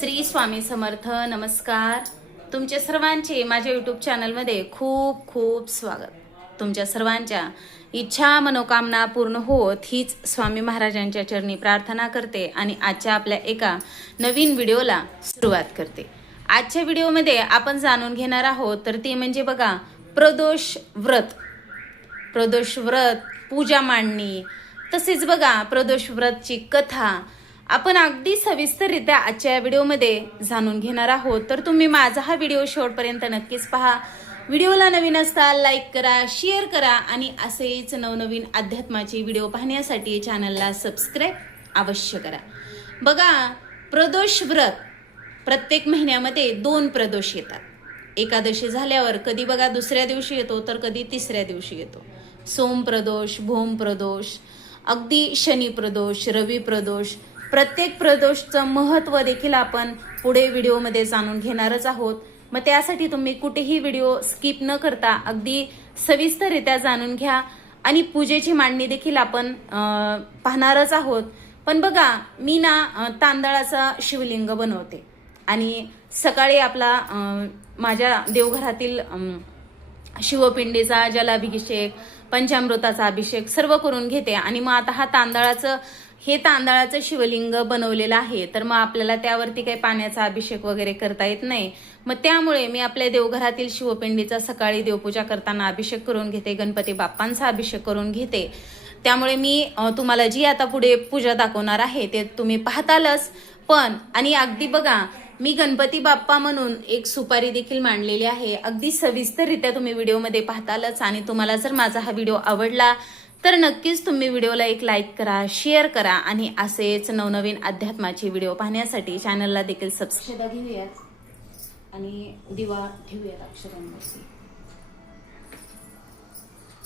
श्री स्वामी समर्थ नमस्कार. तुमच्या सर्वांचे माझ्या यूट्यूब चॅनलमध्ये खूप खूप स्वागत. तुमच्या सर्वांच्या इच्छा मनोकामना पूर्ण होत हीच स्वामी महाराजांच्या चरणी प्रार्थना करते आणि आजच्या आपल्या एका नवीन व्हिडिओला सुरुवात करते. आजच्या व्हिडिओमध्ये आपण जाणून घेणार आहोत तर ते म्हणजे बघा प्रदोष व्रत. प्रदोष व्रत पूजा मांडणी. तसेच बघा प्रदोष व्रतची कथा आपण अगदी सविस्तररित्या आजच्या या व्हिडिओमध्ये जाणून घेणार आहोत. तर तुम्ही माझा हा व्हिडिओ शेवटपर्यंत नक्कीच पहा. व्हिडिओला नवीन असता लाईक करा शेअर करा आणि असेच नवनवीन अध्यात्माचे व्हिडिओ पाहण्यासाठी चॅनलला सबस्क्राईब अवश्य करा. बघा प्रदोष व्रत प्रत्येक महिन्यामध्ये दोन प्रदोष येतात. एकादशी झाल्यावर कधी बघा दुसऱ्या दिवशी येतो तर कधी तिसऱ्या दिवशी येतो. सोम प्रदोष भूम प्रदोष अगदी शनी प्रदोष रवी प्रदोष प्रत्येक प्रदोषचं महत्त्व देखील आपण पुढे व्हिडिओमध्ये जाणून घेणारच आहोत. मग त्यासाठी तुम्ही कुठेही व्हिडिओ स्किप न करता अगदी सविस्तररित्या जाणून घ्या आणि पूजेची मांडणी देखील आपण पाहणारच आहोत. पण बघा मी ना तांदळाचा शिवलिंग बनवते. आणि सकाळी आपला माझ्या देवघरातील शिवपिंडीचा जलाभिषेक पंचामृताचा अभिषेक सर्व करून घेते. आणि मग आता हा तांदळाचं हे तांदळाचं शिवलिंग बनवलेलं आहे. तर मग आपल्याला त्यावरती काही पाण्याचा अभिषेक वगैरे करता येत नाही. मग त्यामुळे मी आपल्या देवघरातील शिवपिंडीचा सकाळी देवपूजा करताना अभिषेक करून घेते गणपती बाप्पांचा अभिषेक करून घेते. त्यामुळे मी तुम्हाला जी आता पुढे पूजा दाखवणार आहे ते तुम्ही पाहतालच. पण आणि अगदी बघा मी गणपती बाप्पा म्हणून एक सुपारी देखील मांडलेली आहे. अगदी सविस्तररित्या तुम्ही व्हिडिओमध्ये पाहतालच. आणि तुम्हाला जर माझा हा व्हिडिओ आवडला तर नक्कीच तुम्ही व्हिडिओला एक लाईक करा शेअर करा आणि असेच नवनवीन अध्यात्माचे व्हिडिओ पाहण्यासाठी चॅनलला देखील सबस्क्राईब घेऊयात आणि दिवा ठेवूयात अक्षरांवरती.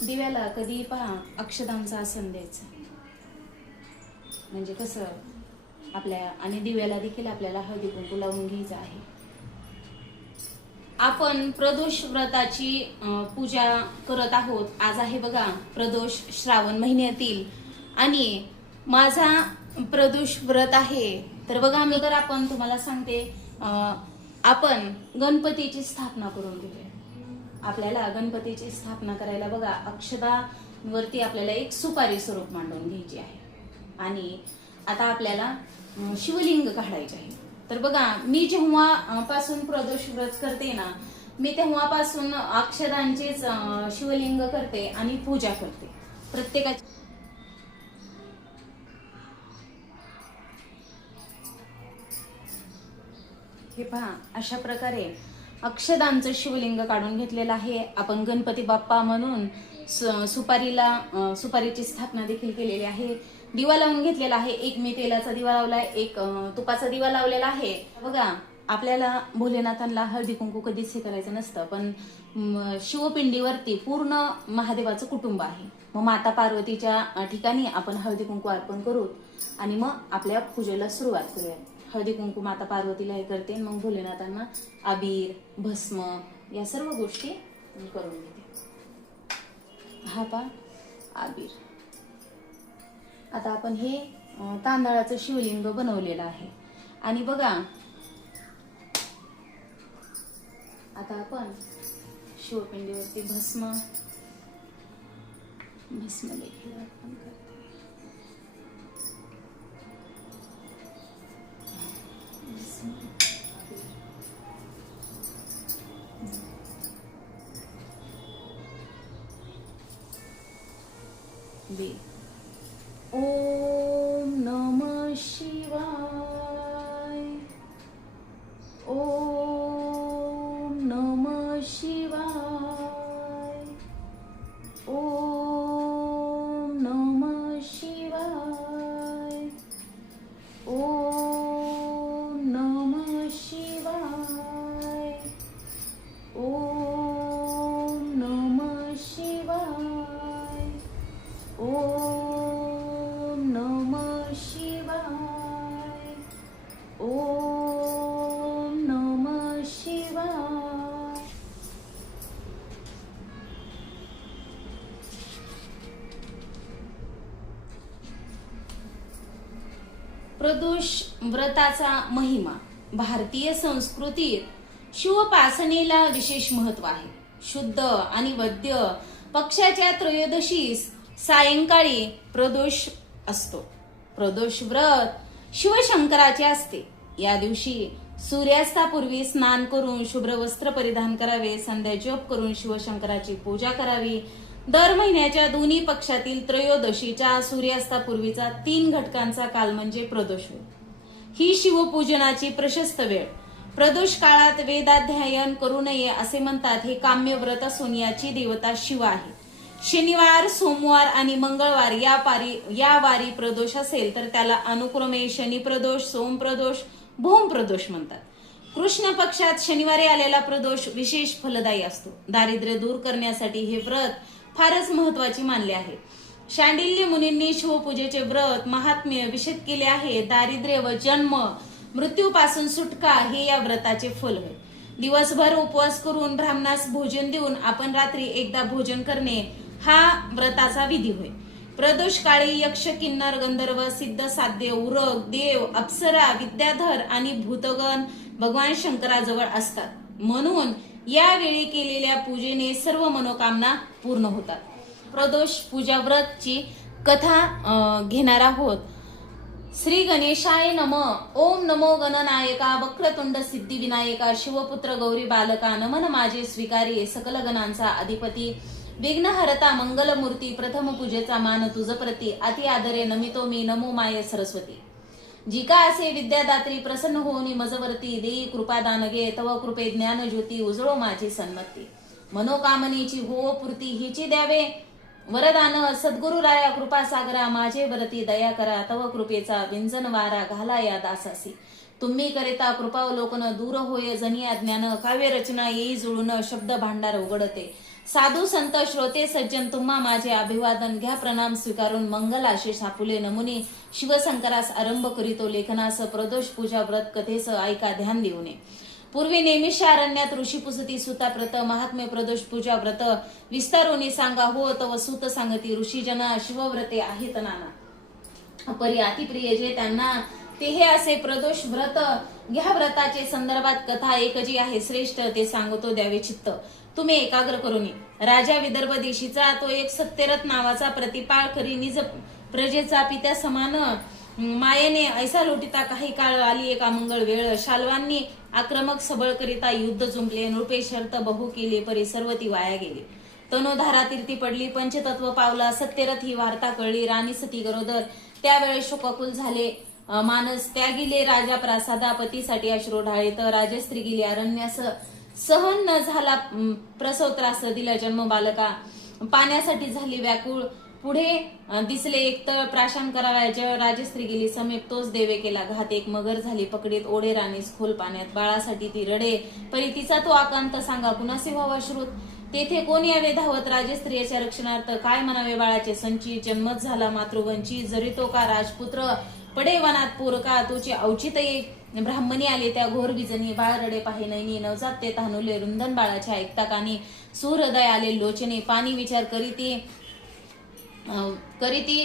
दिव्याला कधी पहा अक्षदांचा आसन द्यायचा. म्हणजे कसं आपल्या आणि दिव्याला देखील आपल्याला हळदी कुंकू लावून घ्यायचं आहे. आपण प्रदोष व्रताची पूजा करत आहोत. आज आहे बघा प्रदोष श्रावण महिन्यातील. आणि माझा प्रदोष व्रत आहे. तर बघा मी तर आपण तुम्हाला सांगते आपण गणपतीची स्थापना करून घेऊया आपल्याला गणपतीची स्थापना करायला बघा अक्षदावरती आपल्याला एक सुपारी स्वरूप मांडून घ्यायची आहे. आणि आता आपल्याला शिवलिंग काढायचे आहे. तर बघा मी जेव्हा पासून प्रदोष व्रत करते ना मी तेव्हापासून अक्षरांचेच शिवलिंग करते आणि पूजा करते. प्रत्येकाची हे पहा अशा प्रकारे अक्षदांचं शिवलिंग काढून घेतलेलं आहे. आपण गणपती बाप्पा म्हणून सुपारीला सुपारीची स्थापना देखील केलेली आहे. दिवा लावून घेतलेला आहे. एक मी तेलाचा दिवा लावलाय एक तुपाचा दिवा लावलेला आहे. बघा आपल्याला भोलेनाथांना हळदी कुंकू कधीच हे करायचं नसतं पण शिवपिंडीवरती पूर्ण महादेवाचं कुटुंब आहे. मग माता पार्वतीच्या ठिकाणी आपण हळदी कुंकू अर्पण करू आणि मग आपल्या पूजेला सुरुवात करूया. हळदी कुंकू माता पार्वतीला हे करते मग भोलेनाथांना अबीर भस्म या सर्व गोष्टी करून घेते हा पा आबीर आता आपण हे तांदळाचं शिवलिंग बनवलेलं आहे. आणि बघा आता आपण शिवपिंडीवरती भस्म भस्म देखील अर्पण बे. प्रदोष व्रताचा महिमा. भारतीय संस्कृतीत शिवपासनेला विशेष महत्त्व आहे. शुद्ध आणि वद्य पक्षाच्या त्रयोदशीस सायंकाळी प्रदोष असतो. प्रदोष व्रत शिवशंकराचे असते. या दिवशी सूर्यास्तापूर्वी स्नान करून शुभ्र वस्त्र परिधान करावे संध्या जप करून शिवशंकराची पूजा करावी दर महिन्याच्या दोन्ही पक्षातील त्रयोदशीच्या सूर्यास्तापूर्वीचा तीन घटकांचा काल म्हणजे प्रदोष होय ही शिवपूजनाची प्रशस्त वेळ. प्रदोष काळात वेदाध्यायन करू नये असे म्हणतात हे काम्य व्रत असून याची देवता शिव आहे. शनिवार सोमवार आणि मंगळवार या पारी या वारी प्रदोष असेल तर त्याला अनुक्रमे शनी प्रदोष सोम प्रदोष भूम प्रदोष म्हणतात. कृष्ण पक्षात शनिवारी आलेला प्रदोष विशेष फलदायी असतो. दारिद्र्य दूर करण्यासाठी हे व्रत फारच महत्वाची मानले आहे. शांडिल्य मुनींनी शिवपूजेचे व्रत महात्म्य विशद केले आहे. दारिद्र्य व जन्म मृत्यूपासून सुटका हे या व्रताचे फल होय दिवसभर उपवास करून ब्राह्मणास भोजन देऊन आपण रात्री एकदा भोजन करणे हा व्रताचा विधी होय. प्रदोष काळी यक्ष किन्नर गंधर्व सिद्ध साध्य उरक देव अप्सरा विद्याधर आणि भूतगण भगवान शंकराजवळ असतात. म्हणून यावेळी केलेल्या पूजेने सर्व मनोकामना पूर्ण होतात. प्रदोष पूजा व्रतची कथा घेणार आहोत. श्री गणेशाय नम. ओम नमो गणनायका वक्रतुंड सिद्धी विनायका शिवपुत्र गौरी बालका नमन माझे स्वीकारी सकल गणांचा अधिपती. विघ्नहरता मंगलमूर्ती प्रथम पूजेचा मान तुझ प्रती अति आदरे नमितो मी नमो माय सरस्वती. जिका असे विद्यादात्री प्रसन्न होऊन मजवरती देई कृपादान घे तव कृपे ज्ञान ज्योती उजळो माझी सन्मती मनोकामनेची हो पूर्ती हिची द्यावे. वरदान सद्गुरु राया कृपा सागरा माझे वरती दया करा तव कृपेचा विंजन वारा घाला या दासासी. तुम्ही करिता कृपावलोकन दूर होय जनिया ज्ञान काव्य रचना येई जुळून शब्द भांडार उघडते. साधू संत श्रोते सज्जन तुम्हा माझे अभिवादन. घ्या प्रणाम स्वीकारून मंगल आशिष आपुले नमुने. शिवशंकरास आरंभ करीतो लेखनास प्रदोष पूजा व्रत कथेस ऐका ध्यान देऊ नये पूर्वी नेमिषा अरण्यात ऋषीपुसती सुता प्रत महात्म्य प्रदोष पूजा व्रत. विस्तारोनी सांगा हो तव सुत सांगती ऋषीजना शिवव्रते आहेत नाना. परी अतिप्रिय जे त्यांना ते हे असे प्रदोष व्रत. घ्या व्रताचे संदर्भात कथा एक जी आहे श्रेष्ठ ते सांगतो द्यावे चित्त. तुम्ही एकाग्र करून राजा विदर्भ देशीचा तो एक सत्यरथ नावाचा प्रतिपाळ करी निज प्रजेचा पित्या समान मायेने ऐसा लोटिता काही काळ आली एक मंगळ वेळ. शालवांनी आक्रमक सबळ करिता युद्ध जुंपले नृपे शर्त बहु केले परी सर्व ती वाया गेली. तनोधारा तीर्थी पडली पंचतत्व पावला सत्यरथ ही वार्ता कळली राणी सती गरोदर. त्यावेळेस शोकाकुल झाले मानस मानस त्यागिले राजा प्रासादा पतीसाठी अश्रू ढाळे तर राजस्त्री गेली अरण्यास सहन न झाला प्रसव त्रास दिला जन्म बालका. पाण्यासाठी झाली व्याकुळ. पुढे दिसले एक तळ प्राशन कराव्या जेव्हा राजस्त्री गेली समीप तोच देवे केला घात. एक मगर झाली पकडीत ओढे राणीस खोल पाण्यात. बाळासाठी ती रडे. परी तिचा तो आकांत सांगा कुणासे व्हावा श्रुत? तेथे कोण यावे धावत? राजस्त्रियाच्या रक्षणार्थ काय म्हणावे बाळाचे? संची जन्मच झाला मातृवंची. जरी तो का राजपुत्र पडे वनात पोरका तुझे औचित एक ब्राह्मणी आले त्या घोर विजनी बाळ रडे पाहे नैनी नवजात ते तहानुले रुंदन बाळाच्या ऐकता कानी सुहृदय आले लोचने पाणी विचार करीती करीती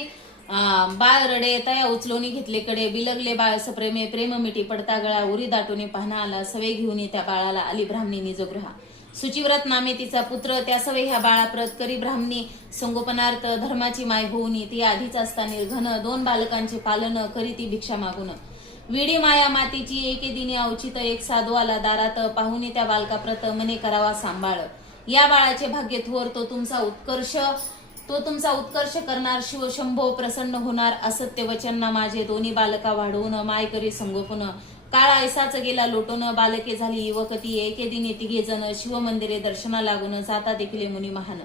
बाळ रडे तया उचलोनी घेतले कडे बिलगले बाळ सप्रेमे प्रेम मिठी पडता गळा उरी दाटूने पाहणा आला सवे घेऊन त्या बाळाला आली ब्राह्मणी निजगृहा. सुचिव्रत नामे तिचा पुत्र त्या सवे ह्या बाळाप्रत करी ब्राह्मणी संगोपनार्थ धर्माची माय होऊनी ती आधीच असता निर्घन दोन बालकांचे पालन करी ती भिक्षा मागून. विडी माया मातीची एके दिनी अवचित एक साधू आला दारात पाहुणे त्या बालकाप्रत मने करावा सांभाळ. या बाळाचे भाग्य थोर तो तुमचा उत्कर्ष तो तुमचा उत्कर्ष करणार शिव शंभो प्रसन्न होणार असत्य वचन माझे दोन्ही बालका वाढवून माय करी संगोपन. काळ ऐसाच गेला लोटून बालके झाली युवकती एके दिने तिघे जण शिवमंदिरे दर्शना लागून जाता देखील मुनी महान.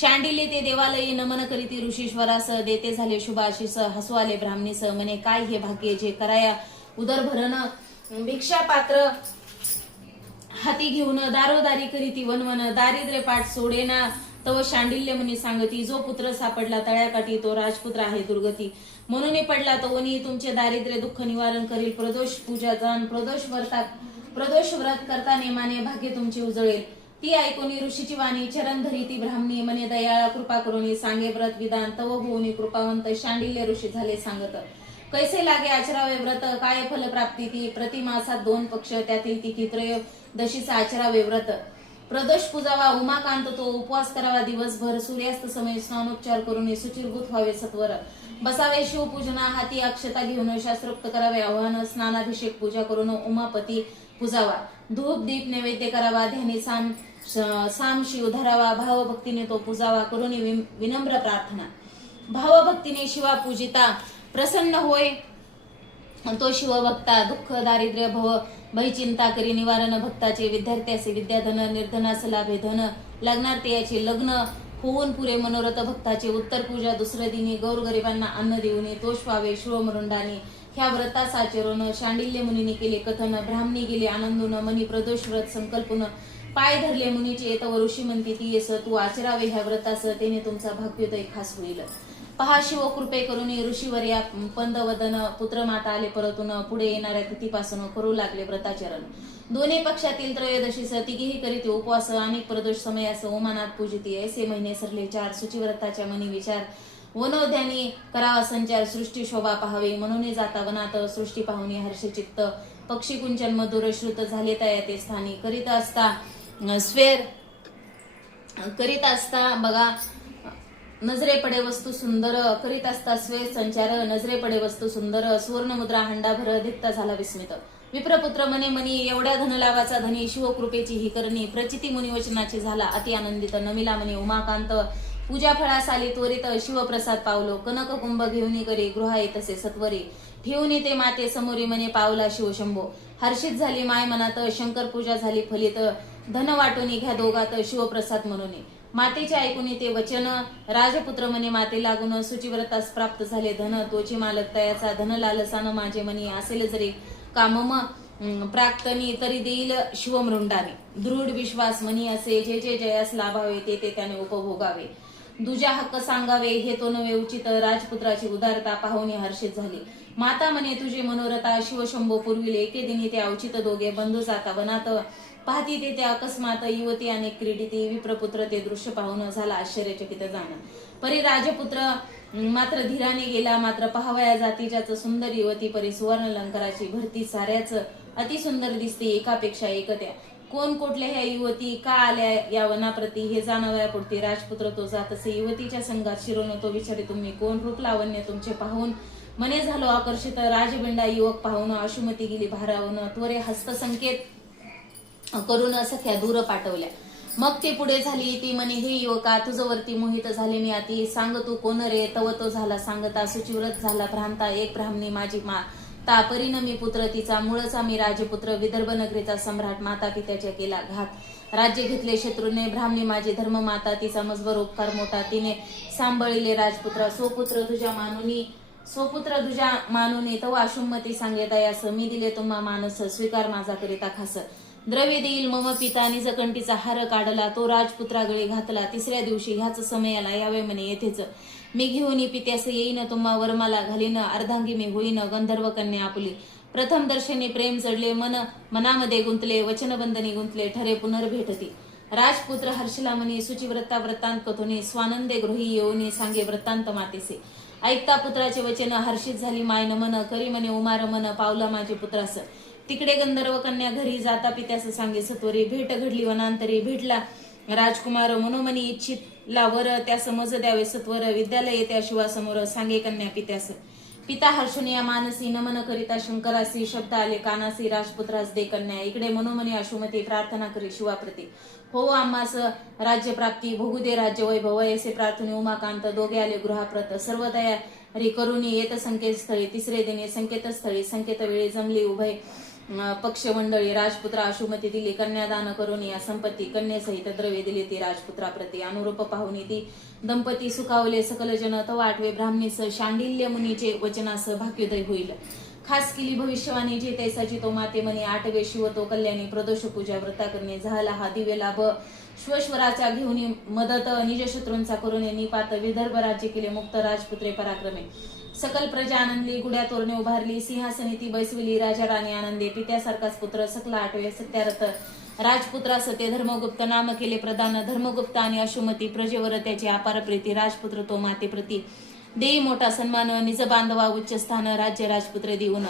शांडिले ते देवालये नमन करीती ऋषीश्वरास देते झाले शुभाशीस हसू आले ब्राह्मणीस मने काय हे भाग्य जे कराया उदरभरण भिक्षा पात्र हाती घेऊन दारोदारी करीती वनवन दारिद्र्य पाठ सोडेना तव शांडिल्य म्हणे सांगती जो पुत्र सापडला तळ्याकाठी तो राजपुत्र आहे दुर्गती. म्हणून पडला तो वनी तुमचे दारिद्र्य दुःख निवारण करील प्रदोष पूजा जाण प्रदोष व्रतात प्रदोष व्रत करता नेमाने भाग्य तुमचे उजळेल. ती ऐकोनी ऋषीची वाणी चरण धरी ती ब्राह्मणी मने दयाळा कृपा करून सांगे व्रत विधान तव भुवनी कृपावंत शांडिल्य ऋषी झाले सांगत. कैसे लागे आचरावे व्रत? काय फल प्राप्ती ती प्रतिमासात दोन पक्ष त्यातील तिथी त्रयोदशीचा आचरावे व्रत. प्रदोष पूजावा उमाकांत तो उपवास करावा दिवसभर. सूर्यास्त समय स्नानोपचार करून सुचिरभूत व्हावे सत्वर. बसावे शिवपूजना हाती अक्षता घेऊन शास्त्रोक्त करावे आव्हान. स्नानाभिषेक पूजा करून उमापती पूजावा. धूप दीप नैवेद्य करावा ध्यानी साम साम शिव धरावा भावभक्तीने तो पूजावा. करून विम- विनम्र प्रार्थना. भावभक्तीने शिवा पूजिता. प्रसन्न होय. तो शिवभक्ता दुःख दारिद्र्य भव भयचिंता करी निवारण भक्ताचे विद्यार्थ्याचे विद्याधन निर्धनास लाभे धन. लग्नार्थीयाचे लग्न होऊन पुरे मनोरथ भक्ताचे उत्तर पूजा दुसऱ्या दिनी गौरगरिबांना अन्न देऊन तोष पावे शिवमरुंडाने ह्या व्रतास आचरण शांडिल्य मुनीने केले कथन ब्राह्मणी गेले आनंदून मनी प्रदोष व्रत संकल्पून. पाय धरले मुनीचे येत ऋषी म्हणते ती येस तू आचरावे ह्या व्रतास तेने तुमचा भाग्योदय खास होईल. पहा शिव कृपे करून ऋषीवर या पंदवदन पुत्रमाता आले परतून पुढे येणाऱ्या तिथीपासून करू लागले व्रताचरण. दोन्ही पक्षातील त्रयोदशीस तिघेही करीत उपवास अनेक प्रदोष समयास ओमानात पूजिती ऐसे महिने सरले चार सुचिव्रताच्या मनी विचार. वनोद्यानी करावा संचार सृष्टी शोभा पाहावी. म्हणून जाता वनात सृष्टी पाहुणे हर्षचित्त पक्षी कुंचन मधुर श्रुत झाले तया ते स्थानी. करीत असता स्वेर करीत असता बघा नजरे पडे वस्तू सुंदर करीत असता स्वे संचार नजरे पडे वस्तू सुंदर सुवर्णमुद्रा हंडाभर धिक्ता झाला विस्मित. विप्रपुत्र मने मनी एवढ्या धनलाभाचा धनी शिवकृपेची ही करणी प्रचिती मुनिवचनाची झाला अति आनंदित नमिला मनी उमाकांत. पूजा फळा साली त्वरित शिवप्रसाद पावलो कनक कुंभ घेऊनी करी गृहा तसे सत्वरी. ठेवून ते माते समोरी मने पावला शिवशंभो. हर्षित झाली माय मनात शंकर पूजा झाली फलित. धन वाटून घ्या दोघात शिवप्रसाद म्हणून. मातेचे ऐकून ते वचन. राजपुत्र म्हणे माते लागून सुचिव्रतास प्राप्त झाले. धन तोची मालक तयाचा धन लालसान माझे मनी असेल जरी कामम प्राक्तनी तरी देईल शिवमृंडाने. दृढ विश्वास म्हणी असे जे जे जयास लाभावे ते ते त्याने उपभोगावे. दुजा हक्क सांगावे हे तो नवे उचित. राजपुत्राची उदारता पाहुणे हर्षित झाली. माता म्हणे तुझे मनोरथा शिवशंभो पूर्वील. एके दिनी ते अवचित दोघे बंधू जाता. वनात पाहती ते त्या अकस्मात युवती आणि क्रीडिती विप्रपुत्र ते दृश्य पाहून झाला आश्चर्यचकित जाणं परी राजपुत्र मात्र धीराने गेला मात्र पहावया जातीच्याच सुंदर युवती परी सुवर्ण अलंकाराची भरती साऱ्याच अति सुंदर दिसते एकापेक्षा एक त्या कोण कुठल्या ह्या युवती का आल्या या वनाप्रती हे जाणवयापुरती राजपुत्र तो जात असे युवतीच्या संघात शिरून तो विचारे तुम्ही कोण रूप लावण्य तुमचे पाहून? मने झालो आकर्षित राजबिंडा युवक पाहून अशुमती गेली भारावून त्वरे हस्तसंकेत. करून सख्या दूर पाठवल्या. मग ते पुढे झाली ती म्हणे हे युवका तुझं वरती मोहित झाले मी आती. सांग तू कोण रे? तव तो झाला सांगता सुचिव्रत झाला भ्रांता एक ब्राह्मणी माझी मा ता परिणमी पुत्र तिचा मूळचा मी राजपुत्र विदर्भ नगरीचा सम्राट माता पित्याच्या केला घात. राज्य घेतले शत्रूने ब्राह्मणी माझी धर्म माता तिचा मजबर उपकार मोठा तिने सांभाळिले राजपुत्र. सोपुत्र तुझ्या मानुनी स्वपुत्र तुझ्या मानुनी तव अशुमती सांगे दयास मी दिले तुम्हा मानस स्वीकार माझा करिता खास. द्रव्य देईल मम पिता निजकंठीचा हार काढला तो राजपुत्रागळी घातला. तिसऱ्या दिवशी ह्याच समयाला यावे म्हणे येथेच. मी घेऊन पित्यास येईन तुम्हा वर्माला घालीन अर्धांगी मी होईन गंधर्व कन्या आपली. प्रथम दर्शनी प्रेम चढले मन मनामध्ये गुंतले वचनबंधनी गुंतले ठरे पुनर्भेटती. राजपुत्र हर्षला म्हणे सुचिव्रता वृत्तांत कथोनी स्वानंदे गृही येऊनी सांगे वृत्तांत मातेसे. ऐकता पुत्राचे वचन हर्षित झाली माय नमन करी म्हणे उमार मन पावला माझे पुत्रास. तिकडे गंधर्व कन्या घरी जाता पित्यास सांगे सत्वरी. भेट घडली वनांतरी. भेटला राजकुमार मनोमनी इच्छित. वर त्या समज द्यावे सत्वर. विद्यालय त्या शिवासमोर सांगे कन्या पित्यास. पिता हर्षुनिया मानसी नमन करिता शंकरासी शब्द आले कानासी राजपुत्रास दे कन्या. इकडे मनोमनी अशुमती प्रार्थना करी शिवाप्रती. हो आम्हास राज्य प्राप्ती भोगू दे राज्य वैभव. ऐसे प्रार्थने उमाकांत दोघे आले गृहाप्रत. सर्व तयारी करुणी येत संकेतस्थळी तिसरे दिने संकेतस्थळी संकेत वेळी जमली उभय. पक्ष मंडळी राजपुत्र अशुमती दिली कन्यादान करून या संपत्ती कन्येसहित द्रव्य दिली ती राजपुत्राप्रती. अनुरूप पाहुणी ती दंपती सुखावले सकल जन वाटवे आठवे ब्राह्मणीस शांडिल्य मुनीचे वचनास भाग्योदय होईल. खास केली भविष्यवाणी जे तैसाची तो माते मनी आठवे शिव तो कल्याणी प्रदोष पूजा व्रता करणे झाला हा दिवे लाभ. श्वेश्वराच्या घेऊन मदत निजशत्रूंचा करून निपात विदर्भ राज्य केले मुक्त राजपुत्रे पराक्रमे. सकल प्रजा आनंदली गुड्या तोरणे उभारली सिंहासनीती बैसविली राजा राणी आनंदे पित्यासारखाच पुत्र सकला आठवे सत्यारथ राजपुत्रास ते धर्मगुप्त नाम केले प्रदान धर्मगुप्त आणि अशुमती प्रजेवर त्याची अपार प्रीती राजपुत्र तो मातेप्रती. देई मोठा सन्मान निज बांधवा उच्च स्थान राज्य राजपुत्र देऊन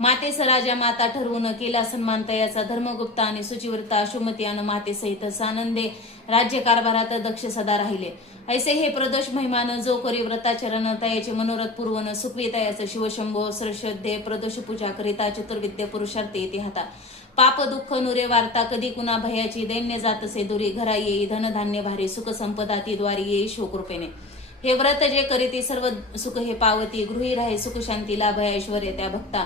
मातेस राजा माता ठरवून केला सन्मान तयाचा धर्मगुप्ता आणि सुचिव्रता सुमती आणि मातेसहित सानंदे राज्य कारभारात दक्ष सदा राहिले. ऐसे हे प्रदोष महिमान जो करी व्रताचरण तयाचे मनोरथ पूर्वन सुखवी तयाचं शिवशंभो सरश्रद्धे प्रदोष पूजा करिता चतुर्विद्य पुरुषार्थ येते हाता. पाप दुःख नुरे वार्ता कधी कुणा भयाची दैन्य जातसे दुरी घरा येई धनधान्य भारी सुख संपदा ती द्वारी येई शोकृपेने हे व्रत जे करीती सर्व सुख हे पावती गृही राहे सुख शांती लाभ ऐश्वर त्या भक्ता.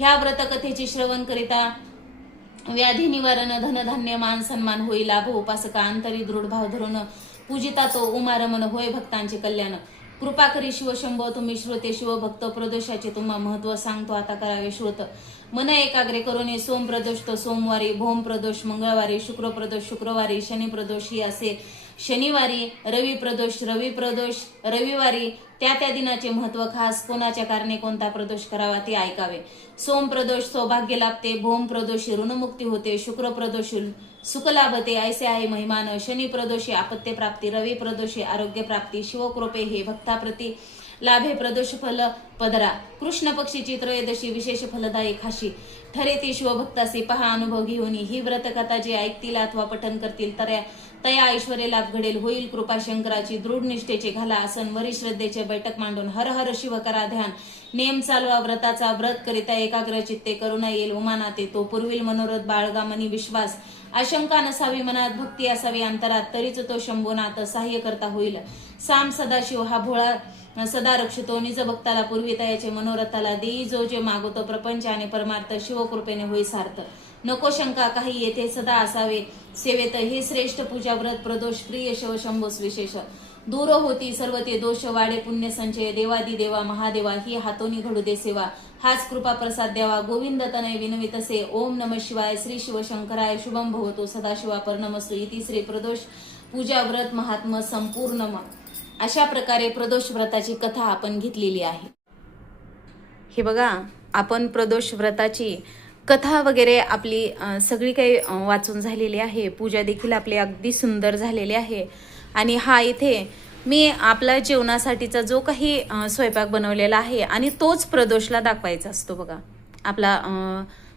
ह्या व्रतकथेचे श्रवण करिता व्याधी निवारण धनधान्य मान सन्मान होई लाभ उपासका अंतरी दृढ भाव धरून पूजिता तो उमारमन होय भक्तांचे कल्याण. कृपा करी शिवशंभ तुम्ही श्रोते शिवभक्त प्रदोषाचे तुम्हा महत्त्व सांगतो आता करावे श्रोत. मन एकाग्रे करून सोम प्रदोष तो सोमवारी भोम प्रदोष मंगळवारी शुक्र प्रदोष शुक्रवारी शनी प्रदोष ही असे शनिवारी रवी प्रदोष रवी प्रदोष रविवारी त्या त्या दिनाचे महत्त्व खास कोणाच्या कारणे कोणता प्रदोष करावा ते ऐकावे. सोम प्रदोष सौभाग्य लाभते भोम प्रदोष ऋणमुक्ती होते शुक्र प्रदोषी सुख लाभते ऐसे आहे महिमान. शनी प्रदोषी आपत्य प्राप्ती रवी प्रदोषी आरोग्य प्राप्ती शिवकृपे हे भक्ताप्रती लाभे प्रदोष फल पदरा. कृष्ण पक्षीची त्रयोदशी विशेष फलदायक खाशी. ठरे ती शिवभक्तासी पहा अनुभव घेऊन ही व्रतकथा जे ऐकतील अथवा पठन करतील तर तया ऐश्वर्य लाभ घडेल. होईल कृपा शंकराची दृढ निष्ठेचे घाला आसन. वरी श्रद्धेचे बैठक मांडून हर हर शिव करा ध्यान. नेम चालवा व्रताचा व्रत करिता एकाग्र चित्ते करुणा येईल. उमानाते तो पूर्वील मनोरथ बाळगा मनी विश्वास. आशंका नसावी मनात भक्ती असावी अंतरात तरीच तो शंभोनाथ सहाय्य करता होईल. साम सदाशिव हा भोळा सदा रक्षितो निज भक्ताला पूर्वितयाचे मनोरथाला देई जो जे मागवतो प्रपंच आणि परमार्थ शिवकृपेने होई सार्थ. नको शंका काही येथे सदा असावे. सेवेत हे श्रेष्ठ पूजा व्रत प्रदोष प्रिय शिव शंभोस विशेष दूर होती सर्व ते दोष वाडे पुण्य संचय देवादी देवा महादेवा ही हातोनी घडू दे सेवा. हाच कृपा प्रसाद द्यावा. गोविंद तनय विनवितसे ओम नम शिवाय. श्री शिवशंकराय शुभम भवतो. सदाशिवा पर्णमस्तु इति श्री प्रदोष पूजा व्रत महात्म संपूर्ण अशा प्रकारे प्रदोष व्रताची कथा आपण घेतलेली आहे. हे बघा आपण प्रदोष व्रताची कथा वगैरे आपली सगळी काही वाचून झालेली आहे. पूजा देखील आपली अगदी सुंदर झालेली आहे. आणि हा इथे मी आपल्या जेवणासाठीचा जो काही स्वयंपाक बनवलेला आहे आणि तोच प्रदोषला दाखवायचा असतो बघा. आपला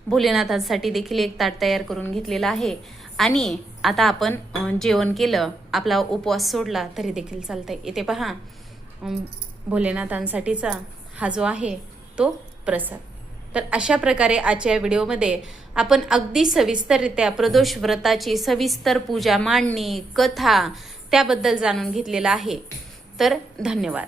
भोलेनाथांसाठी देखील एक ताट तयार करून घेतलेला आहे. आणि आता आपण जेवण केलं आपला उपवास सोडला तरी देखील चालतंय. इथे पहा भोलेनाथांसाठीचा हा जो आहे तो प्रसाद. तर अशा प्रकारे आजच्या व्हिडिओमध्ये आपण अगदी सविस्तररित्या प्रदोष व्रताची सविस्तर पूजा मांडणी कथा त्याबद्दल जाणून घेतलेला आहे. तर धन्यवाद.